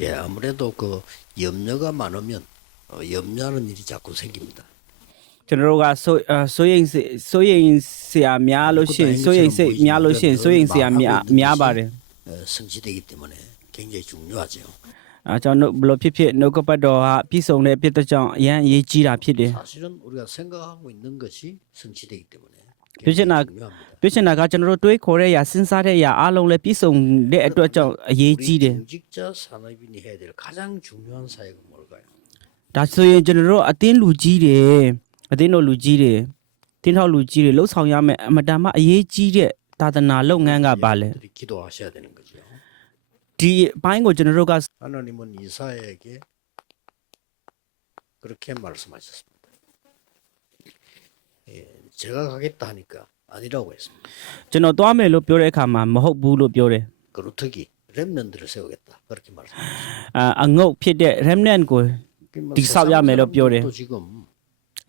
예, 아무래도 그 염려가 많으면 어, 염려하는 일이 자꾸 생깁니다. ကျွန်တော်တို့ကဆိုအာဆိုရင်စိဆိုရင်ဆရာများလို့ရှိရင်ဆိုရင်စိတ်များလို့ရှိရင်ဆိုရင်ဆရာများများပါတယ် 어, 성취되기 때문에 굉장히 중요하죠. အဲကျွန်တော်တို့ဘယ်လို့ဖြစ်ဖြစ်နှုတ်ကပတ်တော်ဟာပြည့်စုံတဲ့ဖြစ်တဲ့ကြောင့်အရန်အရေးကြီးတာဖြစ်တယ် 사실은 우리가 생각하고 있는 것이 성취되기 때문에 그렇잖아. 굉장히 중요합니다. ပြောချင်တာကကျွန်တော်တို့တွေးခေါ်တဲ့အရာစဉ်းစားတဲ့အရာအားလုံးလည်းပြည့်စုံတဲ့အတွက်ကြောင့်အရေး 우리 ကြီးတယ် 공직자 산업인이 해야 될 가장 중요한 사역은 뭘까요? ဒါဆိုရင်ကျွန်တော်တို့အတင်းလူကြီးတယ်အတင်းတို့လူကြီးတယ်တင်းထောက်လူကြီးတွေလှုပ်ဆောင်ရမယ်အမတန်မှအရေးကြီးတဲ့သာသနာလုပ်ငန်းကပါလဲ 여러분들이 기도하셔야 되는 거죠. ဒီအပိုင်းကိုကျွန်တော်တို့က 하나님은 이사야에게 그렇게 말씀하셨습니다. 예, 제가 가겠다 하니까 아니라고 했습니다. ကျွန်တော်သွားမယ်လို့ပြောတဲ့အခါမှာမဟုတ်ဘူးလို့ပြောတယ် 그루터기 렘넌들을 세우겠다 그렇게 말씀하셨습니다. အာအငုတ်ဖြစ်တဲ့ remnant ကို 뭐 띠싸움 세상 야매로 뼈래. 사람들도 지금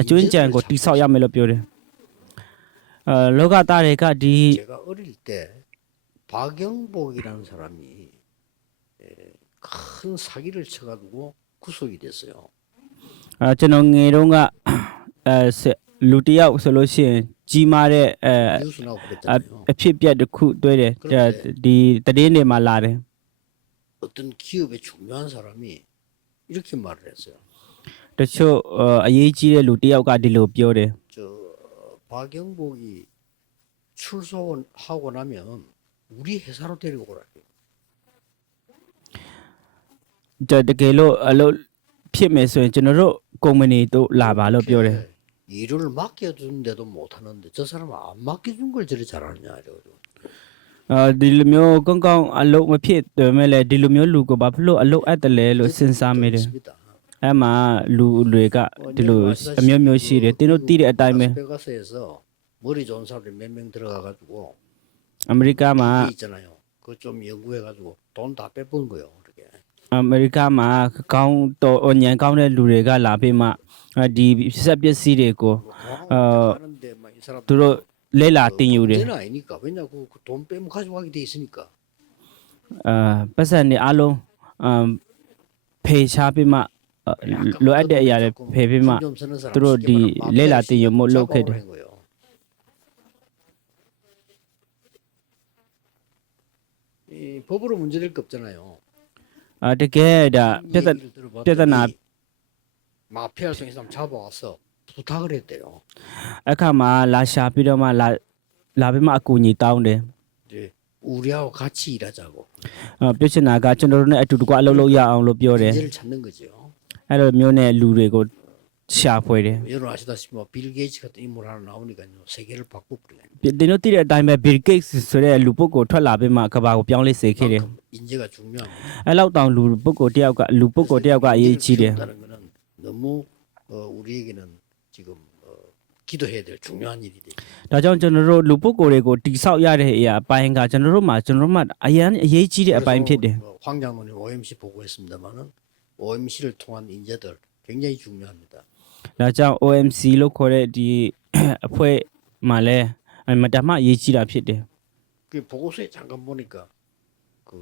အကျွင်းကြံကိုတိဆောက်ရမယ်လို့ပြောတယ်အဲလောကသားတွေကဒီ 제가 어릴 때 박영복이라는 사람이 예, 큰 사기를 쳐가지고 구속이 됐어요. အဲကျွန်တော်ငယ်တုန်းကအဲဆက် လူတစ်ယောက်ဆိုလို့ရှိရင်ကြီးမားတဲ့အဲ 뉴스 나오고 အ 그랬잖아요. အဖြစ်ပြက်တစ်ခုတွေ့တယ်အဲဒီသတင်းတွေမှာလာတယ် 어떤 기업의 중요한 사람이 이렇게 말을 했어요. တချို့အရေးကြီးတဲ့လူတစ်ယောက်ကဒီလိုပြောတယ် 저 박영복이 출소하고 나면 우리 회사로 데리고 오라. တတကယ်လို့အလုပ်ဖြစ်မယ်ဆိုရင်ကျွန်တော်တို့ကုမ္ပဏီတို့လာပါလို့ပြောတယ် 일을 맡겨준데도 못하는데 저 사람은 안 맡겨준 걸 저리 잘하느냐 이래가지고 အဲဒီလိုမျိုးကောင်းကောင်းအလုပ်မဖြစ်တယ်မဲ့လေဒီလိုမျိုးလူကိုဘာဖြစ်လို့အလုပ်အပ်တယ်လဲလို့စဉ်းစားမိတယ် 있습니다. အဲ့မှာလူတွေကဒီလိုအမျိုးမျိုးရှိတယ်တင်းတို့သိတဲ့အတိုင်းပဲ 라스베가스에서 머리 좋은 사람들 몇 명 들어가가지고 အမေရိကမှာ 이 있잖아요. 그거 좀 연구해가지고 돈 다 빼본 거예요. 그렇게. အမေရိကမှာကောင်းတော်ညံကောင်းတဲ့လူတွေကလာပြီးမှ ဒီဆက်ပစ္စည်းတွေကို 어, 하는데 막이 사람 သူတို့လဲလာတင်ယူတယ် 문제는 아니니까 왜냐 그돈 빼면 가져가게 돼 있으니까 အာပတ်စံနေအလုံးအမ်ဖေချပြီးမှလိုအပ်တဲ့အရာတွေဖေပြီးမှ 좀 쓰는 사람 들어 쉽게 디 말하면 레라 마피아 띠 연못 잡아오라 놓게 돼. 한 거예요. 이 법으로 문제될 거 없잖아요. အာတကယ်ဒါ 이 ပြဿ 얘 마피아 활동에 사람 잡아와서 부탁을 했대요. အခါမှာလာရှာပြီးတော့မှလာလာပြီးမှအကူအညီတောင်းတယ် 이제 우리하고 같이 일하자고 အာပြောချင်တာကကျွန်တော်တို့နဲ့အတူတကွအလုပ်လုပ်ရအောင်လို့ပြောတယ် 인재를 찾는 거죠. အဲ့လိုမျိုးနဲ့လူတွေကိုရှာဖွေတယ် 여러분 아시다시피 뭐 빌 게이츠 같은 인물 하나 나오니까요 세계를 바꿔버려요. တင်းတို့သိတဲ့အတိုင်းပဲ Bill Gates ဆိုတဲ့လူပုဂ္ဂိုလ်ထွက်လာပြီးမှကဘာကိုပြောင်းလဲစေခဲ့တယ် 그만큼 인재가 중요합니다. အဲ့လောက်တောင်လူပုဂ္ဂိုလ်တယောက်ကလူပုဂ္ဂိုလ်တယောက်ကအရေးကြီးတယ် 다는 거는 너무 어, 우리에게는 지금 어, 기도해야 될 중요한 일이 돼. ဒါကြောင့်ကျွန်တော်တို့လူပုဂ္ဂိုလ်တွေကိုတိဆောက်ရတဲ့အရာအပိုင်းကကျွန်တော်တို့မှာကျွန်တော်တို့မှာအရန်အရေးကြီးတဲ့အပိုင်းဖြစ်တယ် 뭐 황장로님 OMC 보고했습니다만은 OMC를 통한 인재들 굉장히 중요합니다. ဒါကြောင့် OMC လို့ခေါ်တဲ့ဒီ အဖွဲ့မှာလည်းအမတမအရေးကြီးတာဖြစ်တယ် 그 보고서에 잠깐 보니까 그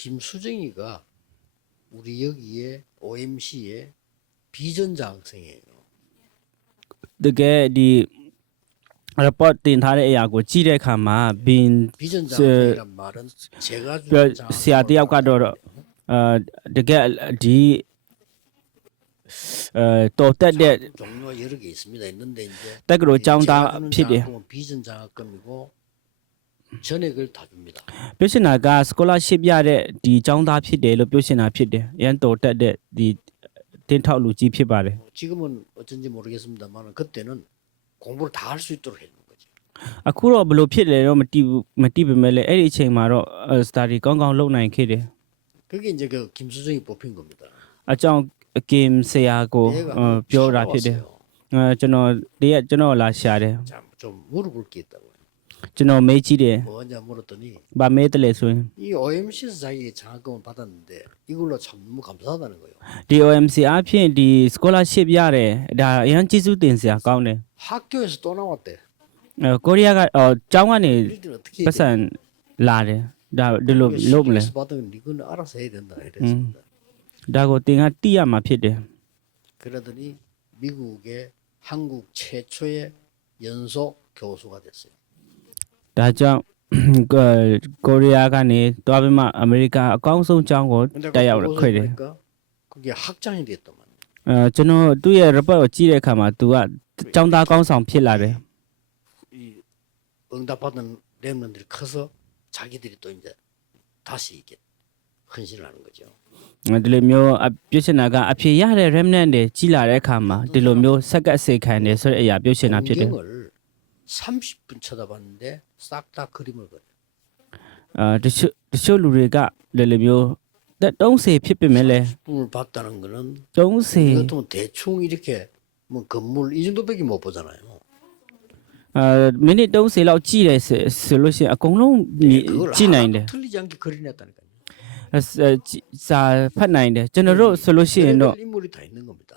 김수정이가 우리 여기에 OMC의 비전자 학생이에요. တကယ်ဒီ report တင်ထားတဲ့အရာကိုကြည့်တဲ့အခါမှာ bin 비전자 저- 학생이란 말은 제가 그 주는 시야 띠ရောက်ကတော့ အာတကယ်ဒီအဲတော်တက်တဲ့ 종류가 여러 개 있습니다. 있는데 이제 တက္ကသိုလ်ကျောင်းသား 제가 주는 ဖြစ်တယ် 장학금은 비전 장학금이고 전액을 다 줍니다. ပြောချင်တာက scholarship ရတဲ့ဒီကျောင်းသားဖြစ်တယ်လို့ပြောချင်တာဖြစ်တယ်အရန်တော်တက်တဲ့ဒီ တင်းထောက်လူကြီးဖြစ်ပါတယ် 지금은 어쩐지 모르겠습니다만 그때는 공부를 다 할 수 있도록 해주는 거죠. အခုတော့ဘယ်လိုဖြစ်လဲတော့မတိဘူးမတိပေမဲ့လည်းအဲ့ဒီအချိန်မှာတော့ study ကောင်းကောင်းလုပ်နိုင်ခဲ့တယ် 그게 이제 그 김수정이 뽑힌 겁니다. အကြောင်းအကင်ဆရာကို 얘가 အော်ပြောတာဖြစ်တယ် 찾아왔어요. အဲကျွန်တော်တရက်ကျွန်တော်လာရှာတယ် 자, 좀 물어볼 게 있다고요. ကျွန်တော်မေးကြည့်တယ် 뭐냐 물었더니 ဗာမေးတယ်လေဆိုရင် 이 OMC에서 자기 장학금을 받았는데 이걸로 참 너무 감사하다는 거예요. ဒီ OMC အဖြစ်ဒီ scholarship ရတယ်ဒါအရင်ကျေးဇူးတင်စရာကောင်းတယ် 학교에서 또 나왔대. အဲကိုရီးယားကအော်ကျောင်းကနေ 우리들은 어떻게 해야 ပတ်စံလာတယ် ဒါဒီလိုလုပ်မလဲ CBS 받으면 이건 알아서 해야 된다 이랬습니다. ဒါကိုတင်ကတိရမှာဖြစ်တယ် 그러더니 미국의 한국 최초의 연소 교수가 됐어요. ဒါကြောင့် ကိုရီးယားကနေတွားပြီးမှအမေရိကအကောင်းဆုံးကျောင်းကို 근데 တက်ရောက် 그걸 ခွင့်တယ် 보니까 그게 학장이 됐더만. အဲကျွန်တော်သူ့ရဲ့ report ကိုကြည့်တဲ့အခါမှာ तू ကကျောင်းသားကောင်းဆောင်ဖြစ်လာတယ် 이 응답받은 랩런들이 커서 자기들이 또 이제 다시 이게 헌신을 하는 거죠. ဒီလိုမျိုးအပြုတ်ရှင်တာကအဖြေရတဲ့ remnant တွေကြီးလာတဲ့အခါမှာဒီလိုမျိုးစက်ကပ်စေခံတယ်ဆိုတဲ့အရာပြုတ်ရှင်တာဖြစ်တယ် 동경을 30분 쳐다봤는데 싹 다 그림을 그려. အာတချို့တချို့လူတွေကလည်းလိုမျိုးတက်30ဖြစ်ပေမဲ့လည်း 30분을 봤다는 거는 30 이거 같으면 대충 이렇게 뭐 건물 이 정도밖에 못 보잖아요. အာမိနစ်30လောက်ကြည့်တယ်ဆိုဆိုလို့ရှိရင်အကုန်လုံးမြင် 그걸 ကြည့်နိုင်တယ် 하나도 틀리지 않게 그려냈다니까요. အဲကြည့်စာဖတ်နိုင်တယ်ကျွန်တော်တို့ဆိုလို့ရှိရင်တော့ 별의별 인물이 다 있는 겁니다.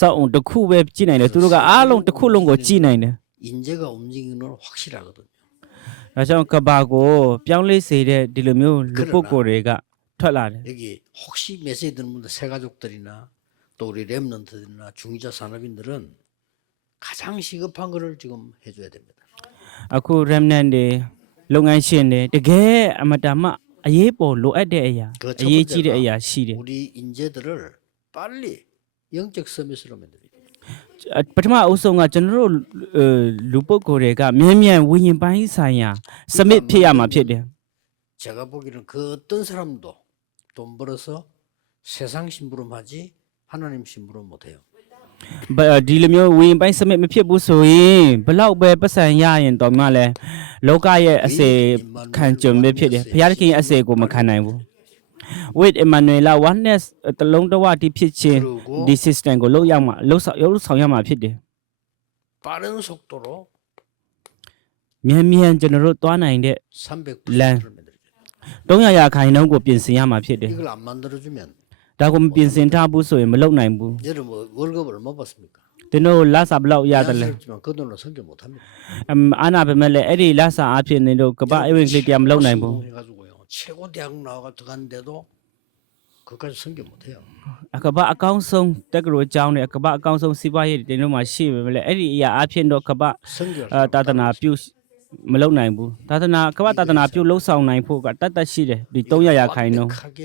စောက်အောင်တစ်ခုပဲကြည့်နိုင်တယ်သူတို့ကအားလုံးတစ်ခုလုံးကိုကြည့်နိုင်တယ် 인재가 움직이는 건 확실하거든요. ဒါကြောင့်ကဘာကိုပြောင်းလဲစေတဲ့ဒီလိုမျိုးလူပုဂ္ဂိုလ်တွေကထွက်လာတယ် 여기 혹시 메시지 드는 분들 새가족들이나 또 우리 랩런트들이나 중위자 산업인들은 가장 시급한 거를 지금 해줘야 됩니다. အခု remnant တွေလုပ်ငန်းရှင်တွေတကယ်အမတမအရေးပေါ်လိုအပ်တဲ့အရာ 그첫 အရေးကြီးတဲ့ 번째가 အရာရှိတယ် 우리 인재들을 빨리 영적 서밋으로 만듭니다. အပထမအုပ်ဆုံးကကျွန်တော်တို့အဲလူပုဂ္ဂိုလ်တွေကမြန်မြန်ဝိညာဉ်ပိုင်းဆိုင်ရာစမစ်ဖြစ်ရမှာဖြစ်တယ် 제가 보기에는 그 어떤 사람도 돈 벌어서 세상 심부름하지 하나님 심부름 못해요. ဘယ်ဒီလိုမျိုးဝိညာဉ်ပိုင်းစမစ်မဖြစ်ဘူးဆိုရင်ဘလောက်ပဲပတ်စံရရင်တော့မှလည်းလောကရဲ့အစေခံကြုံပဲဖြစ်တယ်ဘုရားသခင်ရဲ့အစေကိုမခံနိုင်ဘူး with emmanuel oneness တလုံးတဝတိဖြစ်ခြင်း 그리고 ဒီ system ကိုလောက်ရောက်မှလောက်ဆောင်ရောက်ဆောင်ရမှာဖြစ်တယ် 빠른 속도로 မြန်မြန်ကျွန်တော်တို့သွားနိုင်တဲ့ 300%를 란. 만들어줘요. 300ရာခိုင်နှုန်းကိုပြင်ဆင်ရမှာဖြစ်တယ် 이걸 안 만들어주면 ဒါကိုမပြင်ဆင်ထားဘူးဆိုရင်မလုပ်နိုင်ဘူး 여러분 월급을 못 받습니까? သင်တို့လစာဘယ်လောက်ရတယ်လဲ 지만 그 돈으로 성교 못합니다. အမ်အာနာပဲမဲ့လေအဲ့ဒီလစာအဖြစ်နေတို့ကပအဝင်ကလေးတရားမလုပ်နိုင်ဘူး 해가지고요. 최고 대학 나와가 들어갔는데도 그까지 성교 못해요. အကပအကောင်းဆုံးတက္ကသိုလ်ကျောင်းနဲ့အကပအကောင်းဆုံးစီးပွားရေးတွေတင်တို့မှာရှိပဲမဲ့လေအဲ့ဒီအရာအဖြစ်တော့ကပ 성교를 အာတာသနာပြုမလုပ်နိုင်ဘူးတာသနာကပတာသနာပြုလှုပ်ဆောင်နိုင်ဖို့ကတတ်တတ်ရှိတယ်ဒီ300ရာခိုင်နှုန်း 완벽하게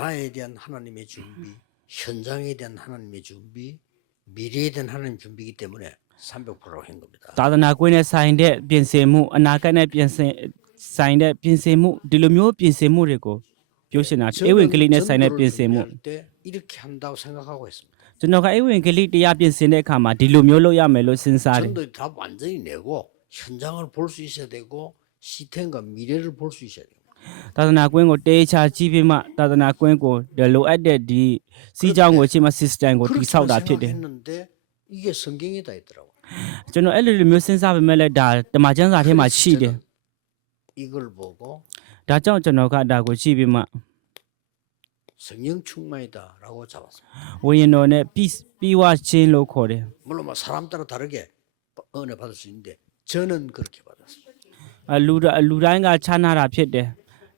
나에 대한 하나님의 준비, 현장에 대한 하나님의 준비, 미래에 대한 하나님 준비이기 때문에 300%한 겁니다. သာသနာကွင်းနဲ့ဆိုင်တဲ့ပြင်ဆင်မှုအနာဂတ်နဲ့ပြင်ဆင် ဆိုင်တဲ့ပြင်ဆင်မှုဒီလိုမျိုးပြင်ဆင်မှုတွေကိုပြောရှင်တာအေဝင်ကလေးနဲ့ဆိုင်တဲ့ပြင်ဆင်မှုကျွန်တော်ကအေဝင်ကလေးတရားပြင်ဆင်တဲ့အခါမှာဒီလိုမျိုးလုပ်ရမယ်လို့စဉ်းစားတယ်သာသနာကွင်းကိုတေချာကြည့်ပြီးမှသာသနာကွင်းကိုလိုအပ်တဲ့ဒီစီးကြောင်းကိုအချိန်မှ system ကိုတိဆောက်တာဖြစ်တယ်ကျွန်တော်အဲ့လိုမျိုးစဉ်းစားပေမဲ့လည်းဒါတမချန်းစာထဲမှာရှိတယ် 이걸 보고 ဒါကြောင့်ကျွန်တော်ကဒါကိုကြည့်ပြီးမှ 성령 충만이다라고 잡았습니다. ဝိညာဉ်တော်နဲ့ peace ပြီးွားခြင်းလို့ခေါ်တယ် 물론 뭐 사람 따라 다르게 은혜 받을 수 있는데 저는 그렇게 받았어요. အလူဒလူတိုင်းကခြားနာတာဖြစ်တယ်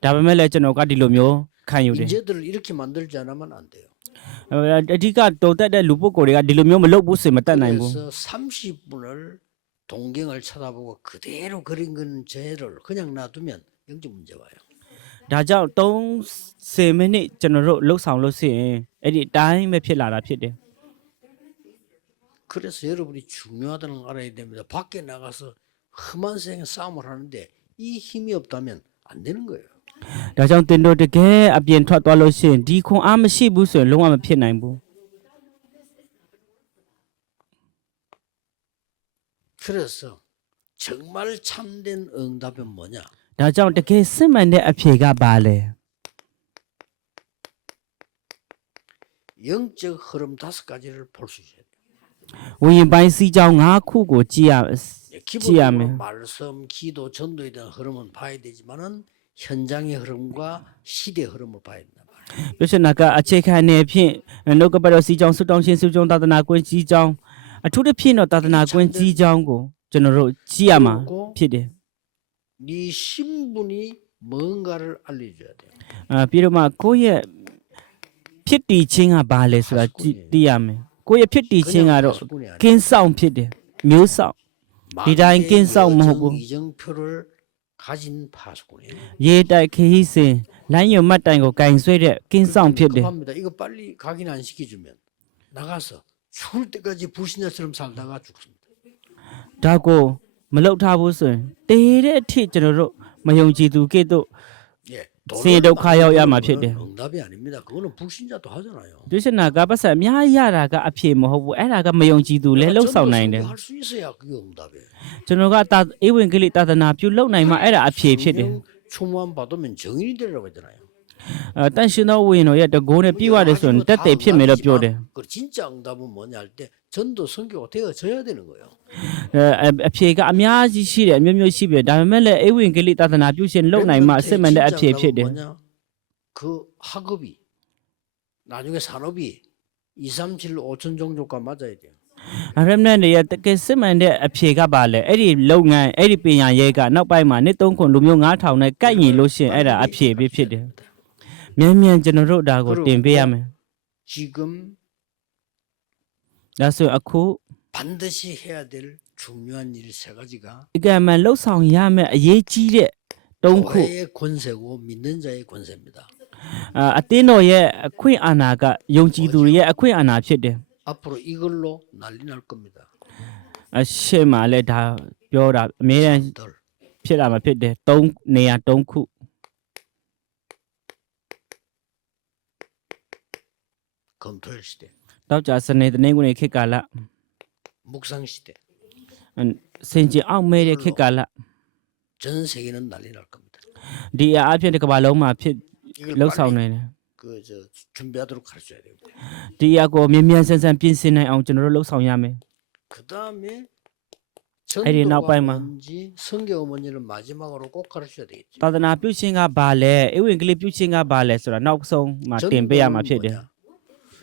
ဒါပေမဲ့လည်းကျွန်တော်ကဒီလိုမျိုးခံယူတယ် 인재들을 이렇게 만들지 않으면 안 돼요. အဓိကတော်တက်တဲ့လူပုဂ္ဂိုလ်တွေကဒီလိုမျိုးမလုပ်ဘူးဆိုရင်မတက်နိုင်ဘူး 그래서 30분을 동경을 쳐다보고 그대로 그린 건 죄를 그냥 놔두면 영적 문제 와요. ဒါကြောင့်30မိနစ်ကျွန်တော်တို့လှုပ်ဆောင်လို့ဆိုရင်အဲ့ဒီအတိုင်းပဲဖြစ်လာတာဖြစ်တယ် 그래서 여러분이 중요하다는 걸 알아야 됩니다. 밖에 나가서 험한 세상 싸움을 하는데 이 힘이 없다면 안 되는 거예요. ဒါကြောင့်တင်တို့တကယ်အပြင်ထွက်သွားလို့ရှိရင်ဒီခွန်အားမရှိဘူးဆိုရင်လုံးဝမဖြစ်နိုင်ဘူး 그래서 정말 참된 응답은 뭐냐? ဒါကြောင့်တကယ်စစ်မှန်တဲ့အဖြေကဘာလဲ 영적 흐름 다섯 가지를 볼 수 있어요. ဝိညာဉ်ပိုင်းစီးကြောင်း၅ခုကိုကြည့်ရ 예, 지하면. 기본적으로 말씀, 기도, 전도에 대한 흐름은 봐야 되지만은 현장의 흐름과 시대 흐름을 봐야 된다 말이에요. ပြောချင်တာကအခြေခံအနေဖြင့်နှုတ်ကပတ်တော်စီးကြောင်းဆုတောင်းရှင်ဆုကြောင်းသာသနာကွင်းကြီးကြောင်း အထူးသဖြင့်တော့သာသနာကွင်းကြီးကြောင်းကိုကျွန်တော်တို့ကြည့်ရမှာဖြစ်တယ် 네 신분이 뭔가를 알려줘야 돼요. အာပြီးတော့မှကိုယ့်ရဲ့ဖြစ်တည်ခြင်းကဘာလဲဆိုတာကြည့်သိရမယ်ကိုယ့်ရဲ့ဖြစ်တည်ခြင်းကတော့ 파수꾼이 아니에요. ကင်းဆောင်ဖြစ်တယ်မျိုးဆောင် 디자인 낀 싸움 만개의 하고. 여정 이정표를 가진 파수꾼이에요. ရေးတိုက်ခရီးစဉ်လိုင်းရုံမှတ်တိုင်ကိုကင်ဆွဲတဲ့ကင်းဆောင်ဖြစ်တယ် 급합니다. 이거 빨리 각인 안 시켜주면 나가서 죽을 때까지 불신자처럼 살다가 죽습니다. ဒါကိုမလောက်ထားဘူးဆိုရင်တေတဲ့အထိကျွန်တော်တို့မယုံကြည်သူကဲ့သို့ 예, 세 독하여 야마 그거는 필대. 응답이 아닙니다. 그거는 불신자도 하잖아요. ဒုရှနာကပတ်စံအများကြီးရတာကအဖြစ်မဟုတ်ဘူးအဲ့ဒါကမယုံကြည်သူလည်းလှုပ်ဆောင်နိုင်တယ် 할수 있어야 그게 응답이에요. ကျွန်တော်ကတာအေဝင်ကလေးတာသနာပြုလုပ်နိုင်မှအဲ့ဒါအဖြစ်ဖြစ်တယ် 성령 충만 받으면 정인이 되라고 했잖아요. အဲတန်ရှင်တော်ဝိညာဉ်တော်ရဲ့တကိုးနဲ့ပြည့်ဝတယ်ဆိုရင်တက်တယ်ဖြစ်မယ်လို့ပြောတယ် 그 진짜 응답은 뭐냐 할 때 전도 선교가 되어져야 되는 거예요. အဲအဖြေကအများကြီးရှိတယ်အမျိုးမျိုးရှိပြီဒါပေမဲ့လည်းအေဝင်ကလေးတာသနာပြုရှင်လုပ်နိုင်မှအစစ်မှန်တဲ့အဖြေဖြစ်တယ် 뭐냐? 그 학업이 나중에 산업이 2, 3, 7, 5천 종족과 맞아야 돼요. ရမနန်တွေရဲ့တကယ်စစ်မှန်တဲ့အဖြေကပါလေအဲ့ဒီလုပ်ငန်းအဲ့ဒီပညာရေးကနောက်ပိုင်းမှာနှစ်သုံးခွန်လူမျိုး9000နဲ့ကတ်ရင်လို့ရှရင်အဲ့ဒါအဖြေပဲဖြစ်တယ် မြန်မြန်ကျွန်တော်တို့ဒါကိုတင်ပေးရမယ် 지금 ဒါဆိုရင်အခု 반드시 해야 될 중요한 일 세 가지가 အကယ်မှန်လှုပ်ဆောင်ရမယ့်အရေးကြီးတဲ့တုံးခု 교회의 권세고 믿는 자의 권세입니다. အာအတင်းတော်ရဲ့အခွင့်အာဏာကယုံကြည်သူတွေရဲ့အခွင့်အာဏာဖြစ်တယ် 앞으로 이걸로 난리 날 겁니다. အရှေ့မှာလည်းဒါပြောတာအများရန် 덜 ဖြစ်လာမှာဖြစ်တယ်တုံးနေရာတုံးခု control してနောက်ကြစနေတနင်္ဂနွေခေတ်ကာလ目算してစင်ကြီးအောင်မဲတဲ့ခေတ်ကာလ전세계는난리날겁니다ဒီအဖြစ်တစ်ကမ္ဘာလုံးမှာဖြစ်လောက်ဆောင်နေတယ်그저준비하도록가르쳐야되고တရားကိုမြန်မြန်ဆန်ဆန်ပြင်ဆင်နိုင်အောင်ကျွန်တော်တို့လှုပ်ဆောင်ရမယ်그다음에전도뭔지성경어머니를마지막으로꼭가르쳐야되겠지သာသနာပြုရှင်ကဘာလဲဧဝံဂေလိပြုရှင်ကဘာလဲဆိုတာနောက်ဆုံးမှာတင်ပေးရမှာဖြစ်တယ်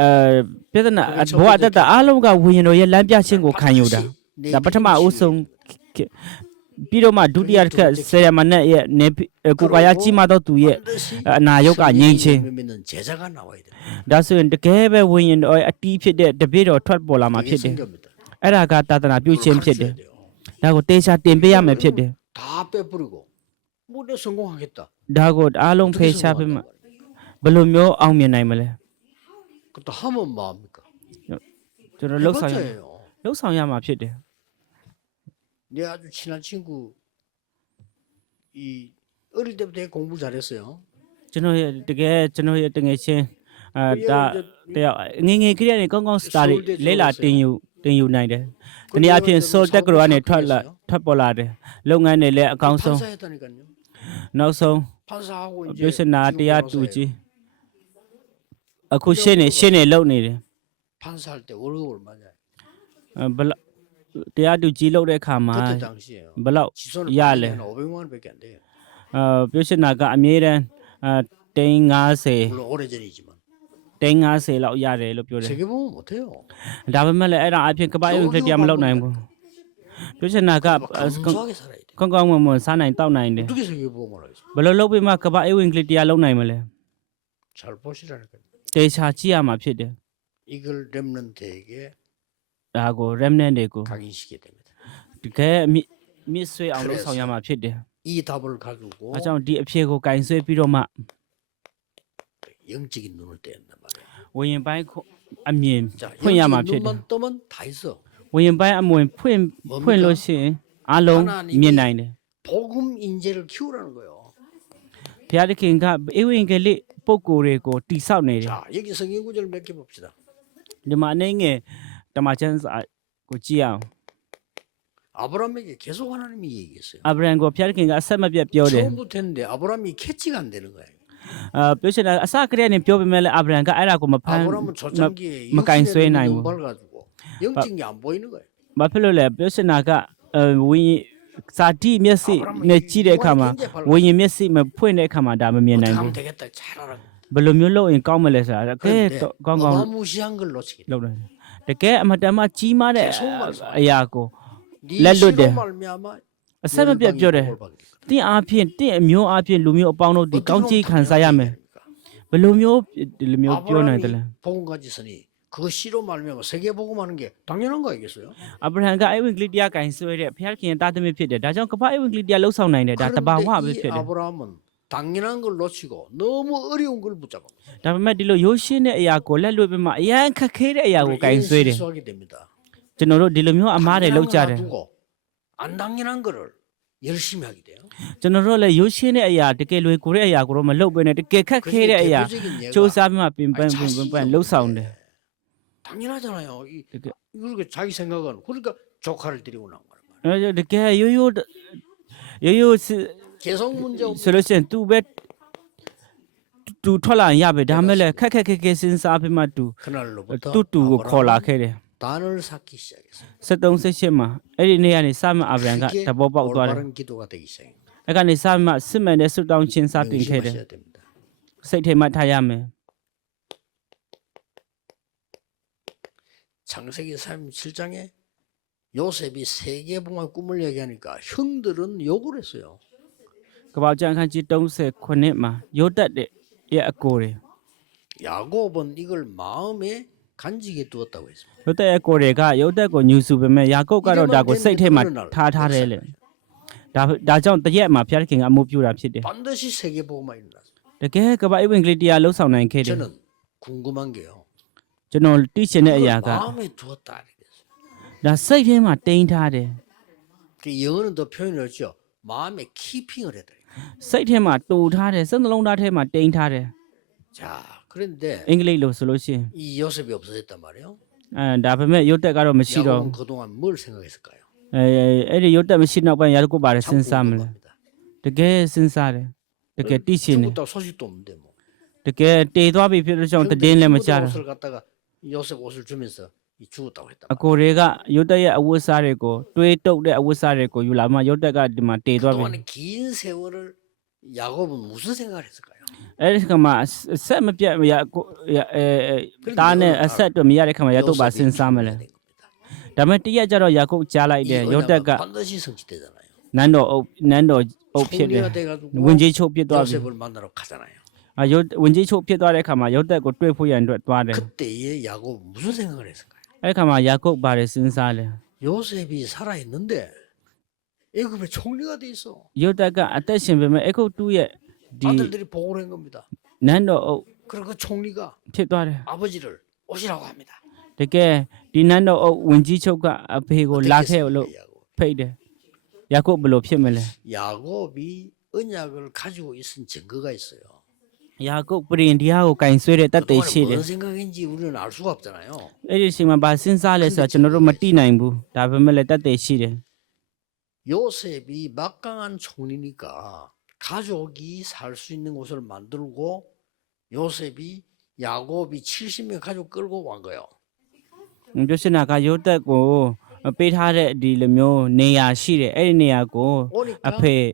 အဲပြဿနာဘဝအတ္တတာအားလုံးကဝိညာဉ်တော်ရဲ့လမ်းပြခြင်းကိုခံယူတာဒါပထမအဆုံးပြီးတော့မှဒုတိယတစ်ခါဆေယမနက်ရဲ့နေကိုကာယကြီးမတော့သူရဲ့အနာရောဂါငြိမ်းခြင်းဒါဆိုရင်တကယ်ပဲဝိညာဉ်တော်အတီးဖြစ်တဲ့တပည့်တော်ထွက်ပေါ်လာမှာဖြစ်တယ်အဲ့ဒါကသာသနာပြုခြင်းဖြစ်တယ်ဒါကိုတေချာတင်ပေးရမယ်ဖြစ်တယ်ဒါကိုအားလုံးဖေရှားပေးမှာဘယ်လိုမျိုးအောင်မြင်နိုင်မလဲ 그것도 하면 뭐합니까? ကျွန်တော်လှုပ်ဆောင်ရ 해봤자예요. လှုပ်ဆောင်ရမှာဖြစ်တယ် 내 아주 친한 친구 이 어릴 때부터 되게 공부 잘했어요. ကျွန်တော်ရဲ့တကယ်ကျွန်တော်ရဲ့တငယ်ချင်းအာဒါတယောက်ငယ်ငယ်ကလေးကနေကောင်းကောင်းစတာတွေလဲလာတင်ယူတင်ယူနိုင်တယ်တနည်းအားဖြင့် soul tech ကကနေထွက်လာထွက်ပေါ်လာတယ်လုပ်ငန်းတွေလည်းအကောင်းဆုံး 판사했다니까요. နောက်ဆုံး 판사하고 이제 ပြဿနာ 지금 တရား 변호사예요. တူကြီး အခုရှင်းနေရှင်းနေလုပ်နေတယ် 판사할 때 월급 얼마냐? အဲဘယ်လောက်တရားတူကြီးလုပ်တဲ့အခါမှာ 그때 당시에요. ဘယ်လောက် 지소는 야, 야, 래. 500만 원밖에 안 돼요. အာပြဿနာကအမြဲတမ်းအာတိန်90 물론 오래전이지만 တိန်90လောက်ရတယ်လို့ပြောတယ် 세계 보면 못해요. ဒါပေမဲ့လည်းအဲ့ဒါအပြင်ကပ္ပယုံကလေးတရားမလုပ်နိုင်ဘူးပြဿနာက 감사하게 살아야 돼. ကောင်းကောင်းမွန်မွန်စားနိုင်တောက်နိုင်တယ် 어떻게 세계 보험을 하겠어? ဘယ်လိုလုပ်ပြီးမှကပ္ပယုံကလေးတရားလုပ်နိုင်မလဲ 잘 보시라니까요. တေချာကြည့်ရမှာဖြစ်တယ် 이걸 렘넌트에게 ဒါကို remnant တွေကို 각인시키게 됩니다. တကယ်မြစ်မြစ်ဆွေးအောင်လုပ်ဆောင်ရမှာဖြစ်တယ် 이 답을 가지고 အဲကြောင့်ဒီအဖြစ်ကိုကင်ဆွေးပြီးတော့မှ 영적인 눈을 떼었단 말이에요. ဝရင်ပိုင်းခုအမြင် 자, ဖွင့်ရမှာ 영적인 ဖြစ်တယ် 눈만 뜨면 다 있어. ဝရင်ပိုင်းအမွင်ဖွင့်ဖွင့်လို့ရှိရင်အလုံးမြင်နိုင်တယ် 복음 인재를 키우라는 거예요. ဘုရားသခင်ကအေဝံဂေလိ ပုဂ္ဂိုလ်တွေကိုတိဆောက်နေတယ် 자, 여기 성경 구절 몇 개 봅시다. ဒီမှာအနေငယ်တမန်ကျမ်းစာကိုကြည့်အောင် 아브라함에게 계속 하나님이 얘기했어요. အာဗြဟံကိုဖျားခင်ကအဆက်မပြတ်ပြောတယ် 처음부터 했는데 아브라함이 캐치가 안 되는 거예요. အာပြောချင်တာအစကတည်းကနေပြောပေမဲ့လည်းအာဗြဟံကအဲ့ဒါကိုမဖမ်း 아브라함은 초창기에 뭐 가인수에 육신의 나이고. 눈을 밝아가지고 영적인 게 안 보이는 거예요. ဘာဖြစ်လို့လဲပြောချင်တာကအဲဝိညာဉ် ဇာတိမျက်စိနဲ့ကြည့်တဲ့အခါမှာဝိညာဉ်မျက်စိမဖွင့်တဲ့အခါမှာဒါမမြင်နိုင်ဘူးဘယ်လိုမျိုးလုပ်ရင်ကောင်းမလဲဆိုတာတကယ်ကောင်းကောင်းလုပ်တယ်တကယ်အမတန်မှကြီးမားတဲ့အရာကိုလက်လွတ်တယ်အဆက်မပြတ်ပြောတယ်တင့်အားဖြင့်တင့်အမျိုးအားဖြင့်လူမျိုးအပေါင်းတို့ဒီကောင်းကြီးခံစားရမယ်ဘယ်လိုမျိုးဒီလိုမျိုးပြောနိုင်တယ်လဲ 아브라함이 복음 가지서니 그 시로 말미암아 세계 복음하는 게 당연한 거 아니겠어요? အာဗြဟံကအဲ့ဝင်ကလေးတရားကင်ဆွဲတဲ့ဖျားခင်ရဲ့တာသမီဖြစ်တယ်ဒါကြောင့်ကပ္ပအဲ့ဝင်ကလေးတရားလှုပ်ဆောင်နိုင်တယ်ဒါတဘာဝပဲ 그런데 ဖြစ် 이 တယ် 아브라함은 당연한 걸 놓치고 너무 어려운 걸 붙잡아. ဒါပေမဲ့ဒီလိုရိုးရှင်းတဲ့အရာကိုလက်လွတ်ပြီးမှအရန်ခက်ခဲတဲ့အရာကိုကင်ဆွဲတယ် 실수하게 됩니다. ကျွန်တော်တို့ဒီလိုမျိုးအမားတွေလောက်ကြတယ် 당연한 거 놔두고 안 당연한 거를 열심히 하게 돼요. ကျွန်တော်တို့လည်းရိုးရှင်းတဲ့အရာတကယ်လွယ်ကူတဲ့အရာကိုတော့မလုပ်ဘဲနဲ့တကယ်ခက်ခဲတဲ့အရာ 대표적인 예가 စူးစမ်းပြီးမှပင်ပန်းပင်ပန်းပန်းလှုပ်ဆောင်တယ် 당연하잖아요. 이, 이렇게. 이렇게 자기 생각은 그러니까 조카를 데리고 나온 거란 말이에요. Alors, le gars, yo, yo, yo, yo, c'est 개성 문제 없- c'est le sien, tout bête. Tout, toi là, y'a, mais d'amen, là, kaka, kaka, c'est ça, puis ma tout. 그날로부터 Tout, tout, au col, là, 아브라함은 qu'elle est. 단을 쌓기 시작했어요. 73 septième ma. Elle est née à Nissam, avant, 그게 d'abord, pas au doigt. 올바른 기도가 되기 시작해요. Elle a Nissam, semaine, elle se donne, chien, ça, puis qu'elle est. 명심하셔야 됩니다. စိတ်ထဲမှာထားရမယ် 창세기 37장에 요셉이 세계봉화 꿈을 얘기하니까 형들은 욕을 했어요. ကပ္ဘာကျမ်းခန်းကြီး39မှာရိုးတက်တဲ့ရဲ့အကိုတွေ 야곱은 이걸 마음에 간직해 두었다고 했습니다. ရိုးတက်ရဲ့အကိုတွေကရိုးတက်ကိုညူစုပေမဲ့ယာကုပ်ကတော့ဒါကိုစိတ်ထဲမှာထားထားတယ်လေဒါဒါကြောင့်တရက်မှာဖျားခင်ကအမှုပြုတာဖြစ်တယ် 반드시 세계보고만 일어났습니다. တကယ်ကပ္ဘာအဝင်ကလေးတရားလှုပ်ဆောင်နိုင်ခဲ့တယ် 저는 궁금한 게요. ကျွန်တော်သိချင်တဲ့အရာက 그걸 마음에 두었다 이랬어요. ဒါစိတ်ထဲမှာတင်းထားတယ် 그 영어는 더 표현을 했죠. 마음에 키핑을 해드려요. စိတ်ထဲမှာတူထားတယ်စိတ်နှလုံးသားထဲမှာတင်းထားတယ် 자, 그런데 အင်္ဂလိပ်လို့ဆိုလို့ရှိရင် 이 요셉이 없어졌단 말이에요. အဲဒါပေမဲ့ရိုးတက်ကတော့မရှိတော့ 야곱은 그동안 뭘 생각했을까요? အဲအဲ့ဒီရိုးတက်မရှိနောက်ပိုင်းရာကုပ်ပါတယ် 참 စဉ်းစားမလဲ 궁금합니다. တကယ်စဉ်းစားတယ်တကယ်သိချင်တယ် 죽었다 소식도 없는데 뭐. တကယ်တည်သွားပြီဖြစ်လို့ကြောင့်တည်င်းလည်းမကြတာ 옷을 갖다가 요셉 옷을 주면서 이 죽었다고 했다. အကိုတွေကရုတ်တက်ရဲ့အဝတ်စားတွေကိုတွေးတုပ်တဲ့အဝတ်စားတွေကိုယူလာမှရုတ်တက်ကဒီမှာတည်သွားပြီ 그동안 긴 세월을 야곱은 무슨 생각을 했을까요? အဲ့ဒီခါမှာအဆက်မပြတ်မရကိုရအဲအဲတားနဲ့အဆက်တော့မရတဲ့ခါမှာရတော့ပါစဉ်းစားမလဲ 요셉이 죽어야 된 겁니다. ဒါပေမဲ့တရက်ကျတော့ယာကုပ်ကြားလိုက် 이 တယ်ရုတ်တက်က 언약은 반드시 성취되잖아요. နန်းတော်အုပ်နန်းတော်အုပ်ဖြစ်တယ် 총리가 돼가지고 ဝင်ကြီးချုပ်ဖြစ်သွားပြီ 요셉을 만나러 가잖아요. အရုတ်ဝင်ကြီးချုပ်ဖြစ်သွားတဲ့ခါမှာရုတ်တက်ကိုတွေ့ဖို့ရန်အတွက်သွားတယ် 그때에 야곱 무슨 생각을 했을까요? အဲ့ဒီခါမှာယာကုပ်ပါတယ်စဉ်းစားတယ် 요셉이 살아 있는데 애굽에 총리가 돼 있어. ရုတ်တက်ကအသက်ရှင်ပေမဲ့အခုတူရဲ့ဒီ 아들들이 보고를 한 겁니다. နန်းတော်အုပ် 그리고 그 총리가 ဖြစ်သွားတယ် 아버지를 오시라고 합니다. တကယ်ဒီနန်းတော်အုပ်ဝင်ကြီးချုပ်ကအဖေကိုလာခဲ့လို့ 어떻겠습니까, 야곱? ဖိတ်တယ်ယာကုပ်ဘယ်လိုဖြစ်မလဲ 야곱이 언약을 가지고 있은 증거가 있어요. ယာကုပ်ပရင်တရားကိုကင်ဆွဲတဲ့တတ်သိ 그동안 ရှိတယ် 뭔 생각인지 우리는 알 수가 없잖아요. အဲ့ဒီအချိန်မှာဘာစဉ်းစားလဲဆိုတော့ကျွန်တော်တို့မတိနိုင်ဘူးဒါပေမဲ့လည်းတတ်သိရှိတယ် 요셉이 막강한 총리니까 가족이 살 수 있는 곳을 만들고 요셉이 야곱이 70명 가족 끌고 온 거예요. ပြောချင်တာကရုတ်တက်ကိုပေးထားတဲ့ဒီလိုမျိုးနေရာရှိတယ်အဲ့ဒီနေရာကို 오니까 အဖေ 너무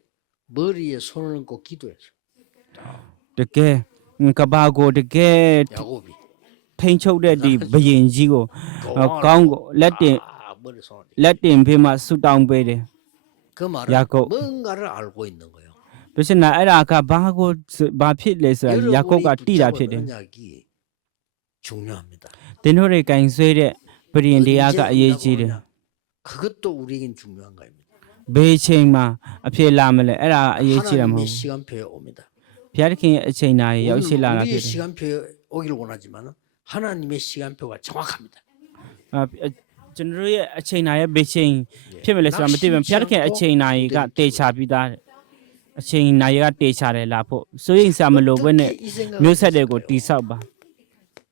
머리에 손을 얹고 기도했어. Tờ kê, cả ba của tờ kê 야곱이 thanh chốc đây thì bây giờ gì của con của lết tiền 아, 머리 손. lết tiền về mà sụt đồng về đi. 그 말은 야곱. 뭔가를 알고 있는 거예요. Tôi xin là ấy là cả ba của sự- ba phiết lệ sự giá cô cả tỷ đã phiết đi. 언약이 중요합니다. Đến hồi này cảnh suy đấy, bây giờ thì 아 언제 cả gì gì đấy. 온다고 하냐? 그것도 우리에겐 중요한 거예요. ဘေးချိန်မှာအဖြစ်လာမလဲအဲ့ဒါအရေးကြီးတာမဟုတ် 하나님의 시간표에 옵니다. ဘူးဘုရားသခင်ရဲ့အချိန်နာရီရောက်ရှိလာတာ 우리는 ဖြစ် 우리의 တယ် 시간표에 오기를 원하지만 하나님의 시간표가 정확합니다. အာကျွန်တော်တို့ရဲ့အချိန်နာရဲ့ဘေးချိန်ဖြစ်မလဲဆိုတာမသိဘူးဘုရားသခင်အချိန်နာရီကတေချာပြီးသားတယ်အချိန်နာရီကတေချာတယ်လာဖို့စိုးရိမ်စရာမလိုဘဲနဲ့ 어떻게 이 생각을 မျိုးဆက်တွေကို 했을까요? တိဆောက်ပါ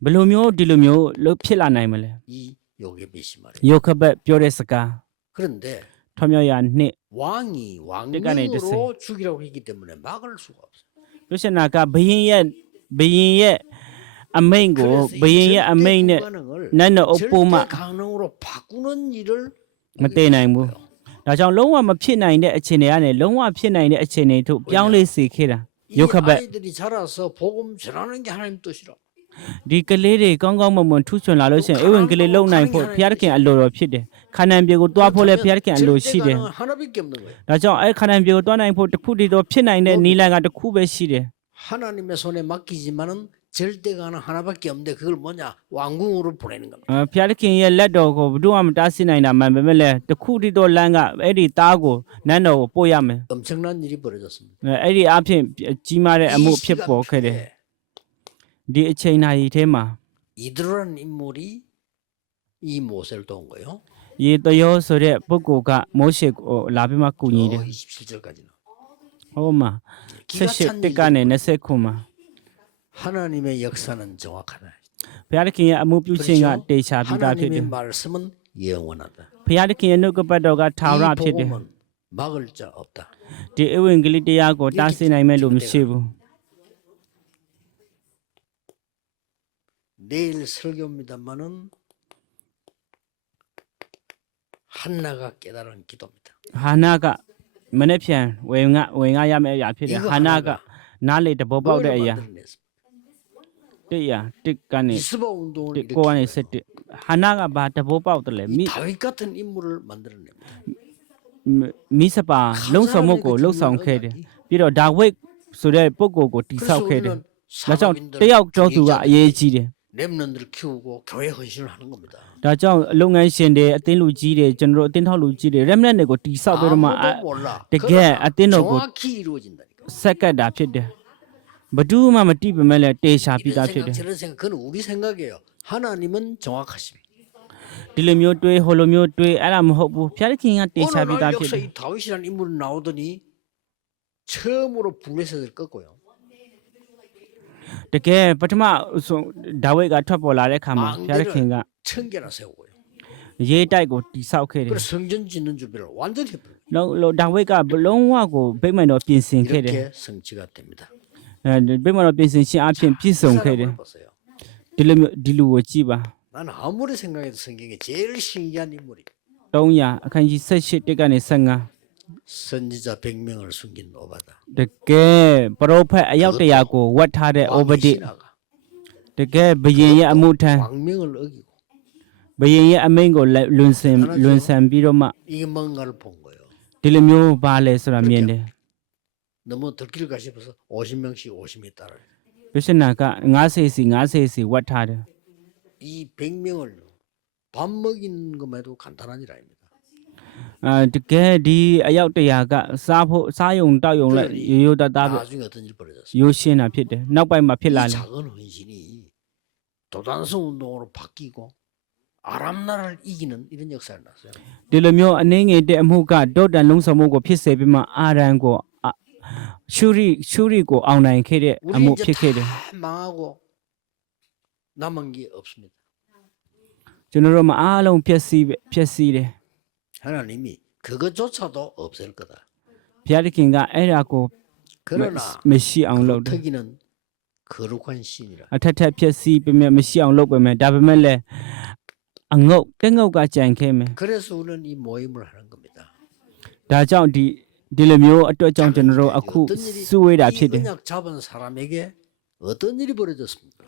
ဘယ်လိုမျိုးဒီလိုမျိုးလို့ဖြစ်လာနိုင်မလဲ 이 요괴빛이 말이에요. ယုတ်ခဘက်ပြောတဲ့စကား 그런데 ထွံ့မြောက်ရနှစ် 왕이 때간에 왕명으로 됐어요. 죽이라고 했기 때문에 막을 수가 없어요. ပြရှင်နာကဘယင်းရဲ့ဘယင်းရဲ့အမိန်ကို 그래서 ဘယင်းရဲ့အမိန်နဲ့ 불가능을 နတ်နဲ့အပိုးမှ 절대 가능으로 바꾸는 일을 မတည်နိုင်ဘူးဒါကြောင့်လုံးဝမဖြစ်နိုင်တဲ့အခြေအနေကနေလုံးဝဖြစ်နိုင်တဲ့အခြေအနေတို့ပြောင်းလဲစေခဲ့တာ 이 ယုတ်ခဘက် 아이들이 자라서 복음 전하는 게 하나님 뜻이라. ဒီကလေးတွေကောင်းကောင်းမွန်မွန်ထူးချွန်လာလို့ရှိရင်အေဝင်ကလေးလုံနိုင်ဖို့ဘုရားသခင်အလိုတော်ဖြစ်တယ် ခါနန်ပြေကိုတွားဖို့လည်းဘုရားသခင်အလိုရှိတယ် 절대 가능은 하나밖에 없는 거예요. ဒါကြောင့်အဲခါနန်ပြေကိုတွားနိုင်ဖို့တစ်ခုတည်းတော့ဖြစ်နိုင်တဲ့နီလန်ကတစ်ခုပဲရှိတယ် 하나님의 손에 맡기지만은 절대 가능 하나밖에 없는데 그걸 뭐냐 왕궁으로 보내는 겁니다. အဲဘုရားသခင်ရဲ့လက်တော်ကိုဘယ်သူမှမတားဆီးနိုင်တာမှန်ပေမဲ့လည်းတစ်ခုတည်းတော့လမ်းကအဲ့ဒီသားကိုနန်းတော်ကိုပို့ရမယ် 엄청난 일이 벌어졌습니다. အဲအဲ့ဒီအဖြစ်ကြီးမားတဲ့အမှု 이 ဖြစ်ပေါ်ခဲ့တယ် 시간표에 ဒီအချိန်နာရီထဲမှာ 이드로라는 인물이 이 모세를 도운 거예요. ရေတယောဆိုတဲ့ပုဂ္ဂိုလ်ကမိုးရှေကိုလာပြီးမှကူညီတယ် 어, 27절까지는 ဟုတ်မှာ 기가 ဆက် 찬 တစ်ကနေ 일이죠. 20ခုမှာ 하나님의 역사는 정확하다. ဘုရားသခင်ရဲ့အမှုပြုခြင်းက 그렇죠? တေချာပြီးသားဖြစ်တယ် 하나님의 말씀은 영원하다. ဘုရားသခင်ရဲ့နှုတ်ကပတ်တော်ကထာဝရ 이 ဖြစ်တယ် 복음은 막을 자 없다. ဒီအဝင်ကလေးတရားကိုတားဆီးနိုင်မဲ့လို့မရှိဘူး 내일 설교입니다만은 한나가 깨달은 기도입니다. ဟာနာကမနေ့ပြန်ဝင်ငါဝင်ငါရမယ့်အရာဖြစ်တယ် 이거 ဟာနာက 하나가 နားလေတဘောပေါက်တဲ့အရာ 만들어냈습니다. တစ်ရာတစ်ကနေ 이스바 운동을 တစ်ကိုကနေ 일으키고 စစ်တစ်ဟာနာကဘာတဘောပေါက်တယ်လဲ 이 မိ 다윗 같은 인물을 만들어냅니다. မိစပါလုံဆောင်မှုကိုလုံဆောင်ခဲ့တယ်ပြီးတော့ဒါဝိတ်ဆိုတဲ့ပုဂ္ဂိုလ်ကိုတိဆောက်ခဲ့တယ် ဒါကြောင့်တယောက်ကြောသူကအရေးကြီးတယ် 렘넌들을 키우고 교회 헌신을 하는 겁니다. ဒါကြောင့်လုပ်ငန်းရှင်တွေအသင်းလူကြီးတွေကျွန်တော်တို့အသင်းထောက်လူကြီးတွေ remnant တွေကိုတိဆောက်ပြီးတော့မှ 아무도 몰라. 되게 그러나 아띠노고. 정확히 이루어진다니까. ဆက်ကတ်တာဖြစ်တယ်ဘယ်သူမှမတိပမဲ့လဲတေရှာပြီး 이런 သားဖြစ် 생각 တယ် 저런 생각 그건 우리 생각이에요. 하나님은 정확하십니다. ဒီလိုမျိုးတွေးဟိုလိုမျိုးတွေးအဲ့ဒါမဟုတ်ဘူးဖျားခင်ကတေရှာပြီးသား 오늘날 ဖြစ် 역사 တယ် 이 다윗이라는 인물이 나오더니 처음으로 블레셋을 꺾고요. တကယ်ပထမဆုံးဒါဝိဒ်ကထွက်ပေါ်လာတဲ့ခါမှာဖျားခင်က 천 개나 세우고요. ရေးတိုက်ကိုတိဆောက်ခဲ့တယ် 그래서 성전 짓는 준비를 완전히 해버려요. လုံးလုံးဒါဝိဒ်ကဘလုံးဝကိုဗိမ္မာန်တော်ပြင်ဆင်ခဲ့တယ် 이렇게 성취가 됩니다. အဲဗိမ္မာန်တော်ပြင်ဆင်ခြင်းအပြင်ပြည့်စုံ 그 ခဲ့တယ် 사람을 보세요. ဒီလိုမျိုးဒီလူကိုကြည့်ပါ 나는 아무리 생각해도 성경에 제일 신기한 인물이 300အခန်းကြီး78တက်ကနေ15 선지자 100명을 숨긴 오바다. တကယ်ပရောဖက်အယောက်တရာကိုဝတ်ထားတဲ့ 왕이 ဩဗဒိ 신하가 တကယ်ဘယင်ရဲ့အမှုထမ်း 왕명을 어기고 ဘယင်ရဲ့အမိန့်ကိုလက်လွန်ဆင်လွန်ဆန်ပြီးတော့မှ 이게 뭔가를 본 거예요. ဒီလိုမျိုးပါလဲဆိုတာမြင်တယ် 너무 들킬까 싶어서 50명씩 50명 따라요. ဘိရှနာက90စီ90စီဝတ်ထားတယ် 이 100명을 밥 먹이는 것만 해도 간단한 일 아닙니다. အာတကယ်ဒီအယောက်တရာကစားဖို့စားယုံတောက်ယုံလက်ရိုးရိုးသားသားပဲ 나중에 어떤 일이 벌어졌어요. ရိုးရှင်းတာဖြစ်တယ်နောက်ပိုင်းမှာဖြစ်လာ 이 တယ် 작은 헌신이 도단성 운동으로 바뀌고 아람 나라를 이기는 이런 역사를 났어요. ဒီလိုမျိုးအနှင်းငယ်တဲ့အမှုကဒေါတန်လုံးစုံမှုကိုဖြစ်စေပြီးမှအာရန်ကိုအာရှူရီရှူရီကိုအောင်နိုင်ခဲ့တဲ့အ 우리 မှု 이제 ဖြစ်ခဲ့တယ် 다 망하고 남은 게 없습니다. ကျွန်တော်တို့မှာအားလုံးဖြည့်ဆည်းပဲဖြည့်ဆည်းတယ် 하나님이 그것조차도 없앨 거다. ဘုရားသခင်ကအဲ့ဒါကို 그러나 မရှိအောင်လုပ်တယ် 특기는 거룩한 신이라. အထက်ထက်ဖြည့်ဆည်းပေမဲ့မရှိအောင်လုပ်ပေမဲ့ဒါပေမဲ့လည်းအငုတ်တဲ့ငုတ်ကကြံခဲ့မယ် 그래서 우리는 이 모임을 하는 겁니다. ဒါကြောင့်ဒီဒီလိုမျိုးအတွက်ကြောင့်ကျွန်တော်တို့အခု 어떤 일이 စုဝေးတာ 이 ဖြစ်တယ် 언약 잡은 사람에게 어떤 일이 벌어졌습니까?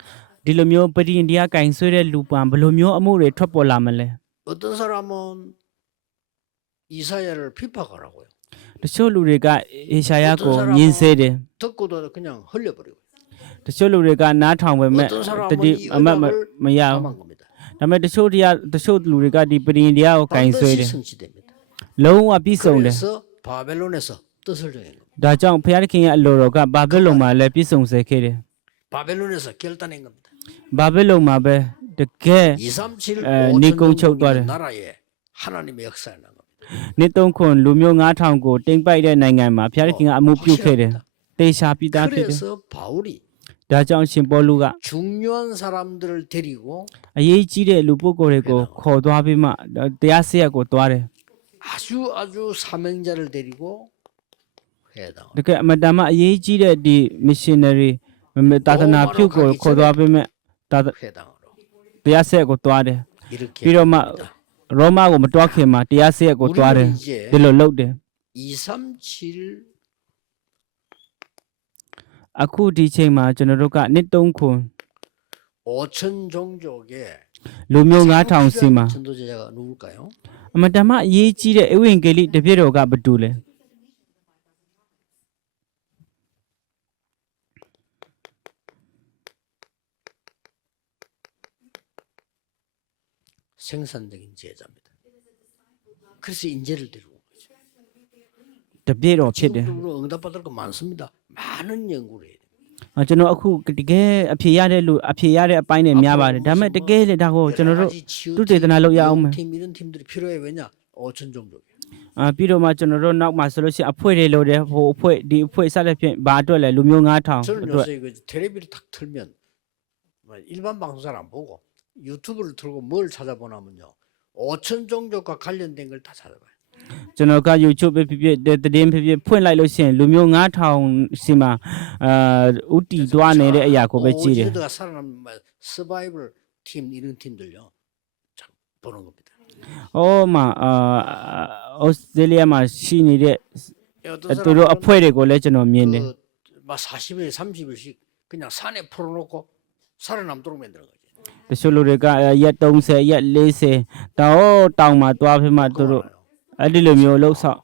ဒီလိုမျိုးပရိယင်တရားကင်ဆွဲတဲ့လူပံဘယ်လိုမျိုးအမှုတွေထွက်ပေါ်လာမလဲ 어떤 사람은 이사야를 핍박하라고요. တချို့လူတွေကအေရှာယကိုညှင်းဆဲတယ် 듣고도 그냥 흘려버리고 တချို့လူတွေကနားထောင်ပေမဲ့ 어떤 တ 사람은 တိ 이 အမတ်မ 언약을 မရဘူး 감한 겁니다. ဒါပေမဲ့တချို့တရားတချို့လူတွေကဒီပရိယင်တရားကိုကင်ဆွဲ 반드시 တယ် 성취됩니다. လုံးဝပြည့်စုံတယ် 그래서 바벨론에서 뜻을 정한 겁니다. ဒါကြောင့်ဘုရားသခင်ရဲ့အလိုတော်ကဘာဘဲလုံမှာလည်းပြည့်စုံစေခဲ့တယ် 바벨론에서 결단한 겁니다. ဘာဘဲလုံမှာပဲတကယ် 237 에, 5천 니공 척 정도 또하래. 나라에 하나님의 역사가 난 겁니다. နှစ်သုံးခွန်လူမျိုး9000ကိုတင်ပိုက်တဲ့နိုင်ငံမှာဘုရားသခင်ကအမှုပြုခဲ့တယ်။တေရှာပြီးသားဖြစ်တယ်။ဒါကြောင့်ရှင်ပေါလုကအရေးကြီးတဲ့လူပုဂ္ဂိုလ်တွေကိုခေါ်သွားပြီးမှတရားစရက်ကိုသွားတယ်။တကယ်အမတမအရေးကြီးတဲ့ဒီ missionary တာသနာပြုကိုခေါ်သွားပြီးမှတရားစရက်ကိုသွားတယ်။ပြီးတော့မှ ရောမကိုမတွားခင်မှာတရားစရက်ကိုသွားတယ် 우리는 이제 ဒီလိုလုပ်တယ် 237 အခုဒီချိန်မှာကျွန်တော်တို့ကနှစ်သုံးခွန် 5천 종족의 လူမျိုး9000စီမှာ 전도제자가 누굴까요? အမတန်မှအရေးကြီးတဲ့ဧဝံဂေလိတပြည့်တော်ကဘာတူလဲ 생산적인 제자입니다. 그래서 인재를 데리고 온 거죠. တပြည့်တော်ဖြစ်တယ် 지금도 응답받을 거 많습니다. 많은 연구를 해야 돼요. အကျွန်တော်အခုတကယ်အဖြေရတဲ့လူအဖြေရတဲ့အပိုင်းတွေများပါတယ်ဒါပေမဲ့တကယ်လေဒါကိုကျွန်တော်တို့ 여러 가지 치유 또 대단하려고 팀, 야옹매. 팀 이런 팀들이 필요해 왜냐? 5천 종족이에요. အာပြီးတော့မှကျွန်တော်တို့နောက်မှာဆိုလို့ရှိရင်အဖွဲ့တွေလိုတယ်ဟိုအဖွဲ့ဒီအဖွဲ့စတဲ့ဖြင့်ဘာအတွက်လဲလူမျိုး9000 저는 အတွက် 요새 그 텔레비를 탁 틀면 뭐 일반 방송사를 안 보고 유튜브를 틀고 뭘 찾아보냐면요. 5천 종족과 관련된 걸 다 찾아봐요. ကျွန်တော်က YouTube ပဲဖြစ်ဖြစ်တဲ့သတင်းဖြစ်ဖြစ်ဖွင့်လိုက်လို့ရှိရင်လူမျိုး9000စီမှာအာဥတီတွားနေတဲ့အရာကိုပဲကြည့်တယ် 오즈드가 살아남은 뭐 서바이벌 팀 이런 팀들요. 참 보는 겁니다. ။အော်မှာအာဩစတြေးလျမှာရှိနေတဲ့ 어떤 သူတို့ 사람은 အဖွဲ့တွေကိုလည်းကျွန်တော်မြင်တယ် 그막 40일, 30일씩 그냥 산에 풀어놓고 살아남도록 만드는 거지. ။ တချို့လူတွေကရက်30ရက်40တောင်တောင်မှာတွားပြီးမှသူတို့ 그거 အဲ့ဒီလိုမျိုးလှုပ်ဆောင်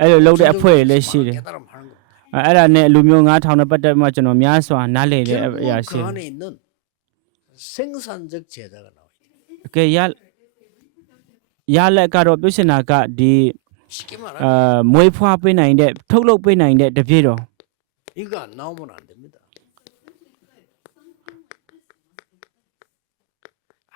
အဲ့လိုလှုပ်တဲ့အဖွဲ့တွေလည်းရှိတယ် 깨달음 하는 겁니다. ။အဲ့အဲ့ဒါနဲ့လူမျိုး9000နဲ့ပတ်သက်ပြီးမှကျွန်တော်များစွာနားလည်တဲ့အရာ 결국 ရှိ 그 တယ် 안에 있는 생산적 제자가 나와요. ။ကဲရရလက်ကတော့ပြုရှင်တာကဒီ 쉽게 အာ 말하면 မွေးဖွားပေးနိုင်တဲ့ထုတ်လုပ်ပေးနိုင်တဲ့တပြည့်တော် 이거 안 나오면 안 됩니다.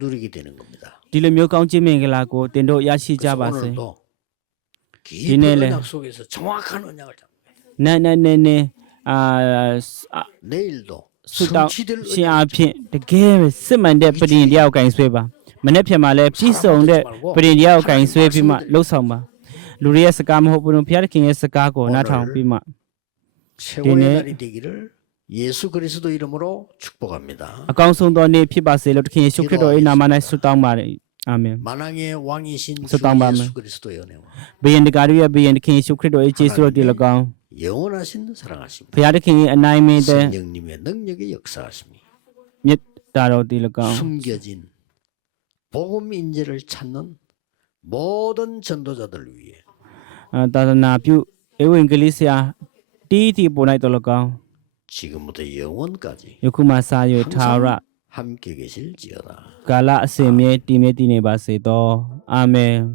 누리게 되는 겁니다. ဒီလိုမျိုးကောင်းချီးမင်္ဂလာကိုတင်တို့ရရှိကြ 그래서 ပါစေ 오늘도 깊은 디넬레. 언약 속에서 정확한 언약을 잡는 거예요. နန်းနန်းနဲနဲအာအာ 내일도 ဆုတောင်း 성취될 ရှင် 언약 အားဖြင့်တကယ်ပဲစစ်မှန်တဲ့ပရင်တရားကိုကင်ဆွဲပါမနေ့ဖြန်မှာလည်းပြည့်စုံတဲ့ပရင်တရားကိုကင်ဆွဲပြီးမှလှုပ်ဆောင်ပါလူတွေရဲ့စကားမဟုတ်ဘူးဘုရားသခင်ရဲ့စကားကိုနားထောင်ပြီးမှ 최고의 디넬. 날이 되기를 예수 그리스도 이름으로 축복합니다. အကောင်းဆုံးသောနေ့ဖြစ်ပါစေလို့သခင်ယေရှုခရစ်တော်ရဲ့နာမ၌ဆုတောင်းပါတယ်အာမင် 만왕의 왕이신 주 수당 받으면. 예수 그리스도의 은혜와 ဘယင်တကာတို့ရဲ့ဘယင်သခင်ယေရှုခရစ်တော်ရဲ့ယေရှုတော်တည်၎င်း 영원하신 사랑하심 ဘုရားသခင်ရဲ့အနိုင်မင်းတဲ့ 성령님의 능력의 역사하심이 မြတ်တာတော်တည်၎င်း 숨겨진 복음 인재를 찾는 모든 전도자들 위해 အာသာသနာပြုဧဝံဂေလိဆရာတီးတီပေါ်၌တော်၎င်း 지금부터 영원까지 ယခုမှစာရွထာဝရ 함께 계실지어다. ကာလအစဉ်မြဲတည်မြဲတည်နေပါစေသောအာမင်